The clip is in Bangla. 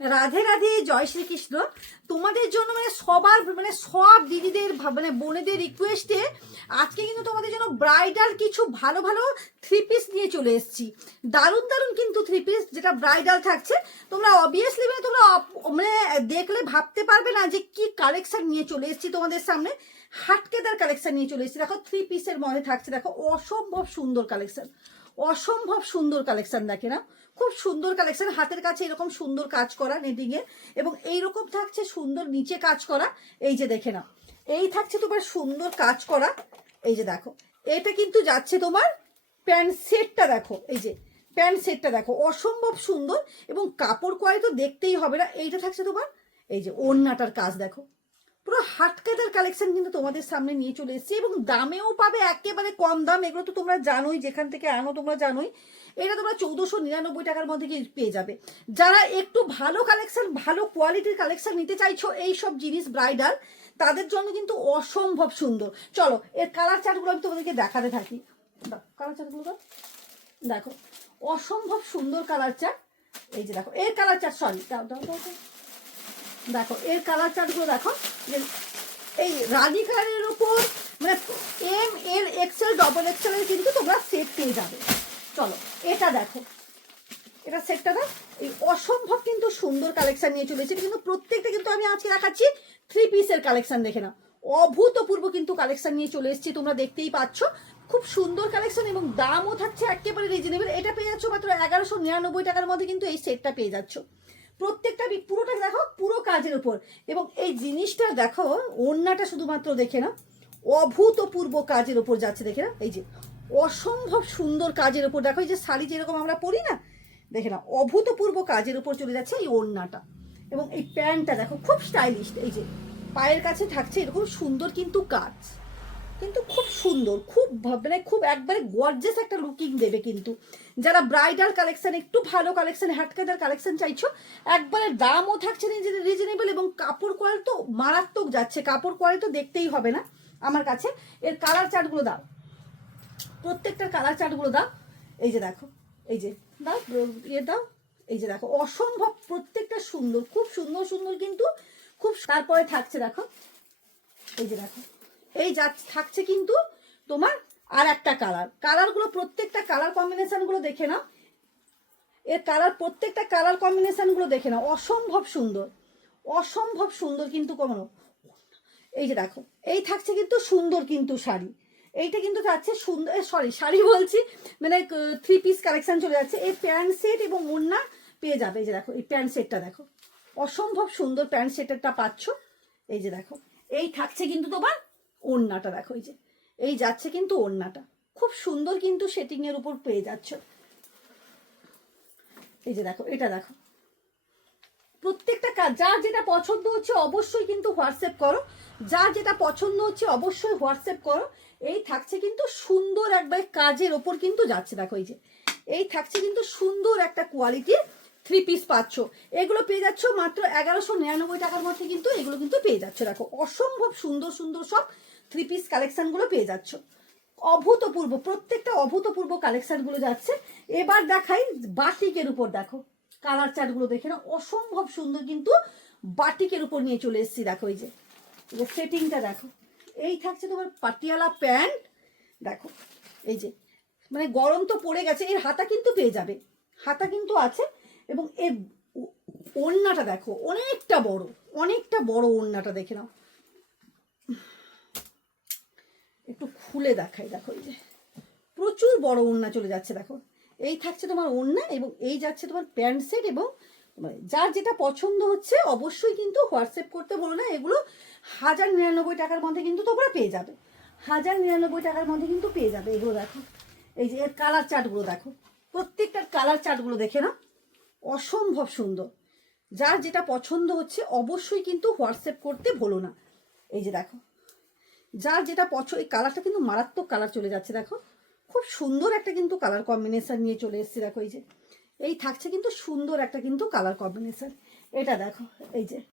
রাধে রাধে, জয় শ্রীকৃষ্ণ। তোমাদের জন্য সবার সব দিদিদের বোনেদের রিকোয়েস্টে আজকে কিন্তু তোমাদের জন্য ব্রাইডাল কিছু ভালো ভালো থ্রি পিস নিয়ে চলে এসেছি। দারুণ দারুণ কিন্তু থ্রি পিস যেটা ব্রাইডাল থাকছে। তোমরা অবভিয়াসলি তোমরা দেখলে ভাবতে পারবে না যে কি কালেকশন নিয়ে চলে এসেছি তোমাদের সামনে। হাটকেদার কালেকশন নিয়ে চলে এসেছি। দেখো থ্রি পিসের মধ্যে থাকছে, দেখো অসম্ভব সুন্দর কালেকশন, অসম্ভব সুন্দর কালেকশন। দেখে না, খুব সুন্দর কালেকশন। হাতের কাছে এরকম সুন্দর কাজ করা নেটিং এ, এবং এইরকম থাকছে সুন্দর নিচে কাজ করা। এই যে দেখে না, এই থাকছে তোমার সুন্দর কাজ করা। এই যে দেখো, এটা কিন্তু যাচ্ছে তোমার প্যান্ট সেটটা। দেখো এই যে প্যান্ট সেটটা দেখো, অসম্ভব সুন্দর, এবং কাপড় কোয়ালিটি তো দেখতেই হবে না। এইটা থাকছে তোমার এই যে ওড়নাটার কাজ দেখো, পুরো হাটকেদার কালেকশন কিন্তু তোমাদের সামনে নিয়ে চলে এসেছি, এবং দামেও পাবে একেবারে কম দাম। এগুলো তো তোমরা জানোই, যেখান থেকে আনো তোমরা জানোই। এটা তোমরা 1499 টাকার মধ্যে পেয়ে যাবে। যারা একটু ভালো কালেকশন, ভালো কোয়ালিটির কালেকশন নিতে চাইছো এই সব জিনিস ব্রাইডাল, তাদের জন্য কিন্তু অসম্ভব সুন্দর। চলো এর কালার চার্টগুলো আমি তোমাদেরকে দেখাতে থাকি। কালার চার্টগুলো দেখো, অসম্ভব সুন্দর কালার চার্ট। এই যে দেখো এর কালার চার্ট, সরি দাও দাও দাও, দেখো এর কালার চার্টগুলো দেখো। এই রানী কালারের উপর M L XL double XL এর কিন্তু তোমরা সেট পেয়ে যাবে। চলো এটা দেখো, এটা সেটটা না, এই অসম্ভব কিন্তু সুন্দর কালেকশন নিয়ে চলেছে। কিন্তু প্রত্যেকটা কিন্তু আমি আজকে দেখাচ্ছি থ্রি পিসের কালেকশন। দেখে না, অভূতপূর্ব কিন্তু কালেকশন নিয়ে চলে এসেছি, তোমরা দেখতেই পাচ্ছ। খুব সুন্দর কালেকশন, এবং দামও থাকছে একেবারে রিজনেবল। এটা পেয়ে যাচ্ছ মাত্র 1199 টাকার মধ্যে কিন্তু এই সেটটা পেয়ে যাচ্ছ। প্রত্যেকটা পুরোটা দেখো, পুরো কাজের উপর। এবং এই জিনিসটা দেখো, ওড়নাটা শুধুমাত্র দেখে না, অভূতপূর্ব কাজের উপর যাচ্ছে। দেখে না, এই যে অসম্ভব সুন্দর কাজের উপর। দেখো এই যে শাড়ি যেরকম আমরা পরি না, দেখে না, অভূতপূর্ব কাজের উপর চলে যাচ্ছে এই ওড়নাটা। এবং এই প্যান্টটা দেখো, খুব স্টাইলিশ। এই যে পায়ের কাছে থাকছে এরকম সুন্দর কিন্তু কাজ, কিন্তু খুব সুন্দর, খুব খুব একবারে গর্জিয়াস একটা লুকিং দেবে। কিন্তু যারা ব্রাইডাল কালেকশন, একটু ভালো কালেকশন, হাটকাদার কালেকশন চাইছো, একবারে দামও থাকছে রিজনেবল, এবং কাপড় কোয়ালিটি তো মারাত্মক যাচ্ছে। কাপড় কোয়ালিটি তো দেখতেই হবে না আমার কাছে। এর কালার চার্টগুলো দাও, প্রত্যেকটার কালার চার্টগুলো দাও। এই যে দেখো, এই যে দাও, ইয়ে দাও। এই যে দেখো, অসম্ভব প্রত্যেকটা সুন্দর, খুব সুন্দর সুন্দর কিন্তু খুব। তারপরে থাকছে দেখো, এই যে দেখো, এই যা থাকছে কিন্তু তোমার আর একটা কালার। কালারগুলো প্রত্যেকটা কালার কম্বিনেশনগুলো দেখে নাও। এর কালার প্রত্যেকটা কালার কম্বিনেশনগুলো দেখে নাও, অসম্ভব সুন্দর, অসম্ভব সুন্দর কিন্তু কোনো। এই যে দেখো, এই থাকছে কিন্তু সুন্দর কিন্তু শাড়ি। এইটা কিন্তু যাচ্ছে সুন্দর, সরি শাড়ি বলছি, থ্রি পিস কালেকশন চলে যাচ্ছে। এই প্যান্ট সেট এবং ওড়না পেয়ে যাবে। এই যে দেখো, এই প্যান্ট সেটটা দেখো, অসম্ভব সুন্দর প্যান্ট সেটেরটা পাচ্ছ। এই যে দেখো, এই থাকছে কিন্তু তোমার ওড়নাটা দেখো, এই যে এই যাচ্ছে কিন্তু ওড়নাটা, খুব সুন্দর কিন্তু সেটিং এর উপর পেয়ে যাচ্ছ। এই যে দেখো, এটা দেখো, প্রত্যেকটা কাজ যার যেটা পছন্দ হচ্ছে অবশ্যই কিন্তু হোয়াটসঅ্যাপ করো। যার যেটা পছন্দ হচ্ছে অবশ্যই হোয়াটসঅ্যাপ করো। এই থাকছে কিন্তু সুন্দর একবার কাজের ওপর কিন্তু যাচ্ছে। দেখো এই যে এই থাকছে কিন্তু সুন্দর একটা কোয়ালিটির থ্রি পিস পাচ্ছ। এগুলো পেয়ে যাচ্ছ মাত্র 1199 টাকার মধ্যে কিন্তু এগুলো কিন্তু পেয়ে যাচ্ছ। দেখো অসম্ভব সুন্দর সুন্দর সব থ্রি পিস কালেকশনগুলো পেয়ে যাচ্ছ। অভূতপূর্ব, প্রত্যেকটা অভূতপূর্ব কালেকশনগুলো যাচ্ছে। এবার দেখাই বাটিকের উপর। দেখো কালার চার্টগুলো দেখে না, অসম্ভব সুন্দর কিন্তু বাটিকের উপর নিয়ে চলে এসেছি। দেখো এই যে সেটিংটা দেখো, এই থাকছে তোমার পাটিয়ালা প্যান্ট। দেখো এই যে গরম তো পড়ে গেছে, এর হাতা কিন্তু পেয়ে যাবে, হাতা কিন্তু আছে। এবং এর ওড়নাটা দেখো, অনেকটা বড়, অনেকটা বড় ওড়নাটা দেখে নাও। একটু খুলে দেখাই, দেখো এই যে প্রচুর বড় ওড়না চলে যাচ্ছে। দেখো এই থাকছে তোমার ওড়না, এবং এই যাচ্ছে তোমার প্যান্ট সেট। এবং যার যেটা পছন্দ হচ্ছে অবশ্যই কিন্তু হোয়াটসঅ্যাপ করতে বলো না। এগুলো 1099 টাকার মধ্যে কিন্তু তোমরা পেয়ে যাবে, 1099 টাকার মধ্যে কিন্তু পেয়ে যাবে এগুলো। দেখো এই যে এর কালার চার্টগুলো দেখো, প্রত্যেকটার কালার চার্টগুলো দেখে না, অসম্ভব সুন্দর। যার যেটা পছন্দ হচ্ছে অবশ্যই কিন্তু হোয়াটসঅ্যাপ করতে ভুলো না। এই যে দেখো, যার যেটা পছন্দ, এই কালারটা কিন্তু মারাত্মক কালার চলে যাচ্ছে। দেখো খুব সুন্দর একটা কিন্তু কালার কম্বিনেশন নিয়ে চলে এসেছি। দেখো এই যে এই থাকছে কিন্তু সুন্দর একটা কিন্তু কালার কম্বিনেশন। এটা দেখো এই যে